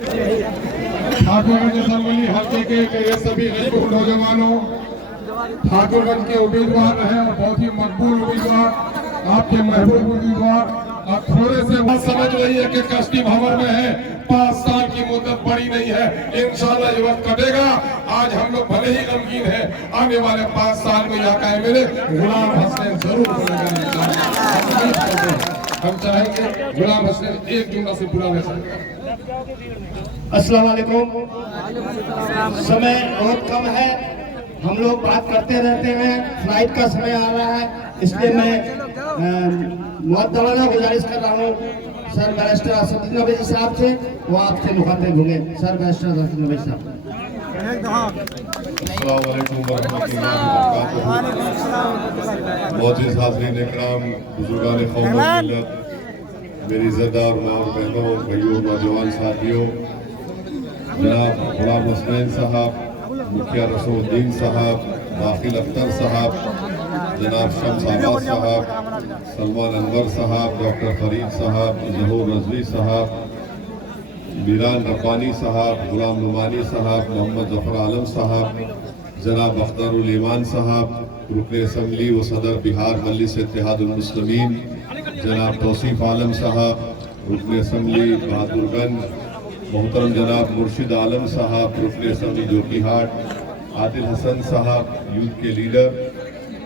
Thakurganj assembly हल्के के ये सभी मजबूर नौजवानों, ठाकुरगंज के उम्मीदवार हैं और बहुत ही मकबूल उम्मीदवार, आपके महबूब उम्मीदवार। आप थोड़े से बात समझ रही है कि कस्टम हवर में है, 5 साल की मुद्दत बड़ी नहीं है, इंशाल्लाह ये वक्त कटेगा। आज हम लोग भले ही गमगीन है, आने वाले 5 साल में यहाँ का एमएलए गुलाम हसनैन जरूर बनेगा। हम चाहेंगे गुलाम हसनैन एक जुमला से पूरा ले सके। अस्सलाम वालेकुम। समय बहुत कम है, हम लोग बात करते रहते हैं, फ्लाइट का समय आ रहा है, इसलिए मैं मुअद्दबाना गुजारिश कर रहा हूँ सर बैरिस्टर असदुद्दीन अवैसी साहब से, वो आपसे मुखातिब होंगे। सर बैरिस्टर असदुद्दीन अवैसी साहब। अस्सलाम वालेकुम वरहमतुल्लाहि वबरकातुहू। मोअज़्ज़िज़ हाज़रीन इकराम, बुज़ुर्गान क़ौम व मिल्लत, मेरी इज़्ज़तदार माँ और बहनों, भाइयों, नौजवान साथियों, जनाब गुलाम हसनैन साहब, मुखिया रसूलुद्दीन साहब, दाखिल अख्तर साहब, जनाब शम्स आबाद साहब, सलमान अनवर साहब, डॉक्टर फरीद साहब, ज़हूर रज़वी साहब, मीरान रब्बानी साहब, गुलाम नुमानी साहब, मोहम्मद ज़फ़र आलम साहब, जनाब अख्तरुल ईमान साहब, रुकन असम्बली व सदर बिहार मजलिस इत्तेहादुल मुस्लिमीन, जनाब तौसीफ आलम साहब, रुकन असम्बली बहादुरगंज, मोहतरम जनाब मुर्शिद आलम साहब, रुकन असम्बली जोकीहाट, आदिल हसन साहब, यूथ के लीडर।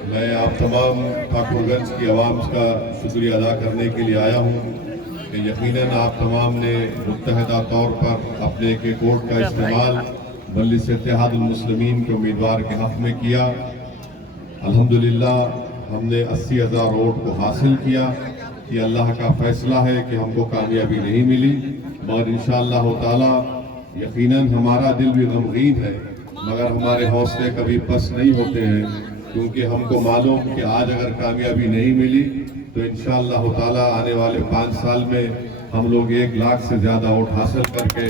मैं आप तमाम ठाकुरगंज की आवाम का शुक्रिया अदा करने के लिए आया हूँ कि यकीनन आप तमाम ने मुत्तहदा तौर पर अपने एक वोट का इस्तेमाल मजलिस इत्तेहादुल मुस्लिमीन के उम्मीदवार के हक़ में किया। अल्हम्दुलिल्लाह हमने 80,000 वोट को हासिल किया। कि अल्लाह का फैसला है कि हमको कामयाबी नहीं मिली, मगर इंशाअल्लाह ताला यकीनन हमारा दिल भी गमगीन है, मगर हमारे हौसले कभी पस्त नहीं होते हैं, क्योंकि हमको मालूम कि आज अगर कामयाबी नहीं मिली तो इंशाअल्लाह ताला आने वाले 5 साल में हम लोग 1 लाख से ज़्यादा वोट हासिल करके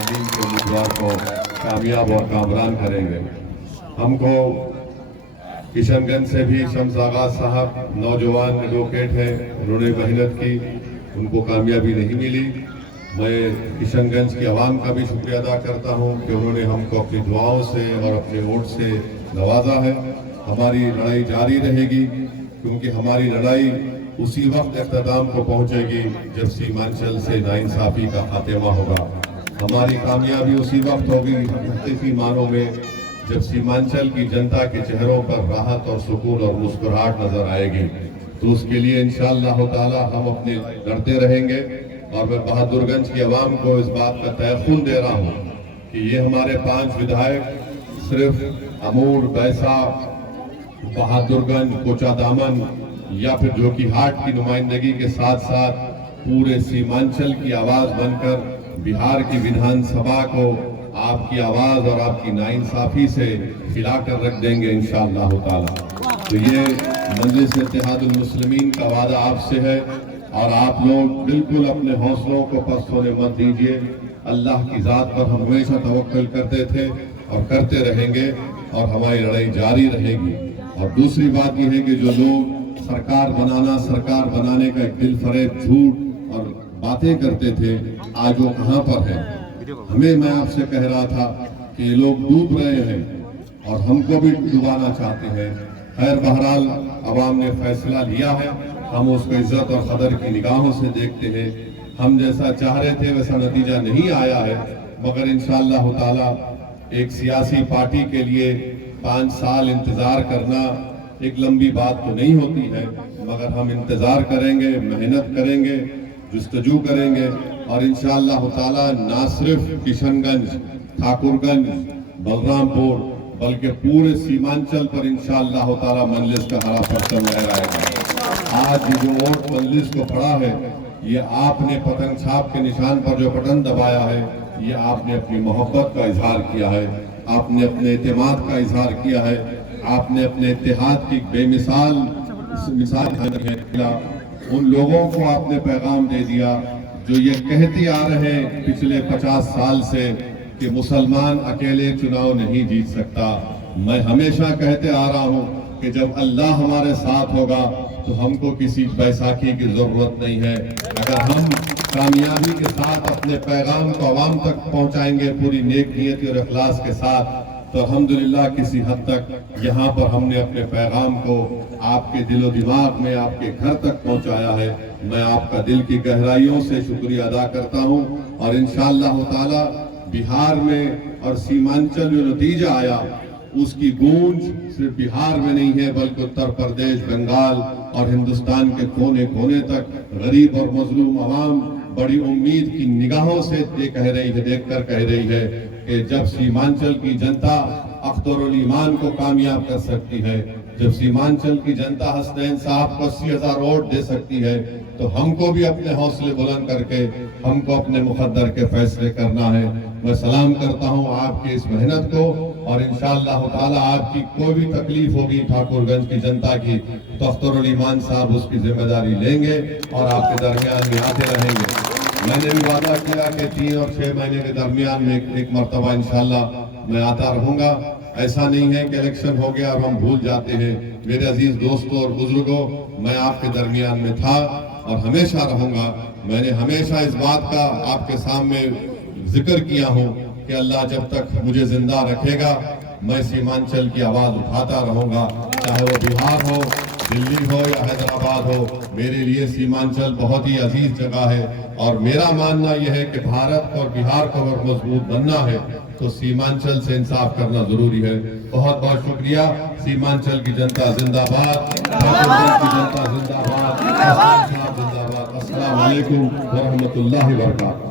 के उम्मीदवार को कामयाब और कामरान करेंगे। हमको किशनगंज से भी शम्स आगा साहब नौजवान एडवोकेट हैं, उन्होंने मेहनत की, उनको कामयाबी नहीं मिली। मैं किशनगंज की आवाम का भी शुक्रिया अदा करता हूं कि उन्होंने हमको अपनी दुआओं से और अपने वोट से नवाजा है। हमारी लड़ाई जारी रहेगी, क्योंकि हमारी लड़ाई उसी वक्त इख्तिताम को पहुंचेगी जब सीमांचल से नाइंसाफी का खात्मा होगा। हमारी कामयाबी उसी वक्त होगी हकीकी मानों में जब सीमांचल की जनता के चेहरों पर राहत और सुकून और मुस्कुराहट नजर आएगी। तो उसके लिए इंशाअल्लाह ताला हम अपने लड़ते रहेंगे। और मैं बहादुरगंज की आवाम को इस बात का तयक़ुन दे रहा हूँ कि ये हमारे 5 विधायक सिर्फ अमूर, बैसा, बहादुरगंज, कोचादामन या फिर जोकीहाट की नुमाइंदगी के साथ साथ पूरे सीमांचल की आवाज़ बनकर बिहार की विधानसभा को आपकी आवाज़ और आपकी नाइंसाफ़ी से हिलाकर रख देंगे इंशाअल्लाह ताला। तो ये मजलिस इत्तेहादुल मुस्लिमीन का वादा आपसे है, और आप लोग बिल्कुल अपने हौसलों को पस्त होने मत दीजिए। अल्लाह की ज़ात पर हम हमेशा तवक्कुल करते थे और करते रहेंगे, और हमारी लड़ाई जारी रहेगी। और दूसरी बात यह है कि जो लोग सरकार बनाने का एक दिल फरेब झूठ और बातें करते थे, आज वो कहाँ पर है? मैं आपसे कह रहा था कि ये लोग डूब रहे हैं और हमको भी डुबाना चाहते हैं। खैर बहरहाल अवाम ने फैसला लिया है, हम उसको इज्जत और कदर की निगाहों से देखते हैं। हम जैसा चाह रहे थे वैसा नतीजा नहीं आया है, मगर इंशाअल्लाह ताला एक सियासी पार्टी के लिए 5 साल इंतजार करना एक लंबी बात तो नहीं होती है, मगर हम इंतजार करेंगे, मेहनत करेंगे, जुस्तजू करेंगे, और इंशाअल्लाह ताला ना सिर्फ किशनगंज, ठाकुरगंज, बलरामपुर, बल्कि पूरे सीमांचल पर इंशाअल्लाह ताला मजलिस का हरा परचम लहराएगा। आज जो वोट मजलिस को पड़ा है, ये आपने पतंग छाप के निशान पर जो बटन दबाया है, ये आपने अपनी मोहब्बत का इजहार किया है, आपने अपने एतमाद का इजहार किया है, आपने अपने इत्तेहाद की बेमिसाल उन लोगों को आपने पैगाम दे दिया जो ये कहते आ रहे पिछले 50 साल से कि मुसलमान अकेले चुनाव नहीं जीत सकता। मैं हमेशा कहते आ रहा हूँ कि जब अल्लाह हमारे साथ होगा तो हमको किसी बैसाखी की जरूरत नहीं है। अगर हम कामयाबी के साथ अपने पैगाम को आवाम तक पहुंचाएंगे पूरी नेक नीयत और इखलास के साथ, तो अल्हम्दुलिल्लाह किसी हद तक यहाँ पर हमने अपने पैगाम को आपके दिलो दिमाग में, आपके घर तक पहुंचाया है। मैं आपका दिल की गहराइयों से शुक्रिया अदा करता हूँ। और इंशाअल्लाह ताला बिहार में और सीमांचल जो नतीजा आया उसकी गूंज सिर्फ बिहार में नहीं है बल्कि उत्तर प्रदेश, बंगाल और हिंदुस्तान के कोने कोने तक गरीब और मजलूम अवाम बड़ी उम्मीद की निगाहों से देखकर कह रही है कि जब सीमांचल की जनता अख्तरुल ईमान को कामयाब कर सकती है, जब सीमांचल की जनता हसनैन साहब को 80,000 वोट दे सकती है, तो हमको भी अपने हौसले बुलंद करके हमको अपने मुकद्दर के फैसले करना है। मैं सलाम करता हूं आपकी इस मेहनत को, और इंशाअल्लाह ताला आपकी कोई भी तकलीफ होगी ठाकुरगंज की जनता की तो अख्तरुल ईमान साहब उसकी जिम्मेदारी लेंगे और आपके दरमियान में आते रहेंगे। मैंने भी वादा किया कि 3 और 6 महीने के दरमियान में एक मरतबा इंशाअल्लाह मैं आता रहूंगा। ऐसा नहीं है कि इलेक्शन हो गया और हम भूल जाते हैं। मेरे अजीज दोस्तों और बुजुर्गों, मैं आपके दरमियान में था और हमेशा रहूंगा। मैंने हमेशा इस बात का आपके सामने जिक्र किया हूं कि अल्लाह जब तक मुझे जिंदा रखेगा मैं सीमांचल की आवाज उठाता रहूंगा, चाहे वो बिहार हो, दिल्ली हो या हैदराबाद हो। मेरे लिए सीमांचल बहुत ही अजीज जगह है और मेरा मानना यह है कि भारत और बिहार को अगर मजबूत बनना है तो सीमांचल से इंसाफ करना जरूरी है। बहुत बहुत शुक्रिया। सीमांचल की जनता जिंदाबाद, की जनता जिंदाबाद, जिंदाबाद। अस्सलाम वालेकुम व रहमतुल्लाहि व बरकातहू।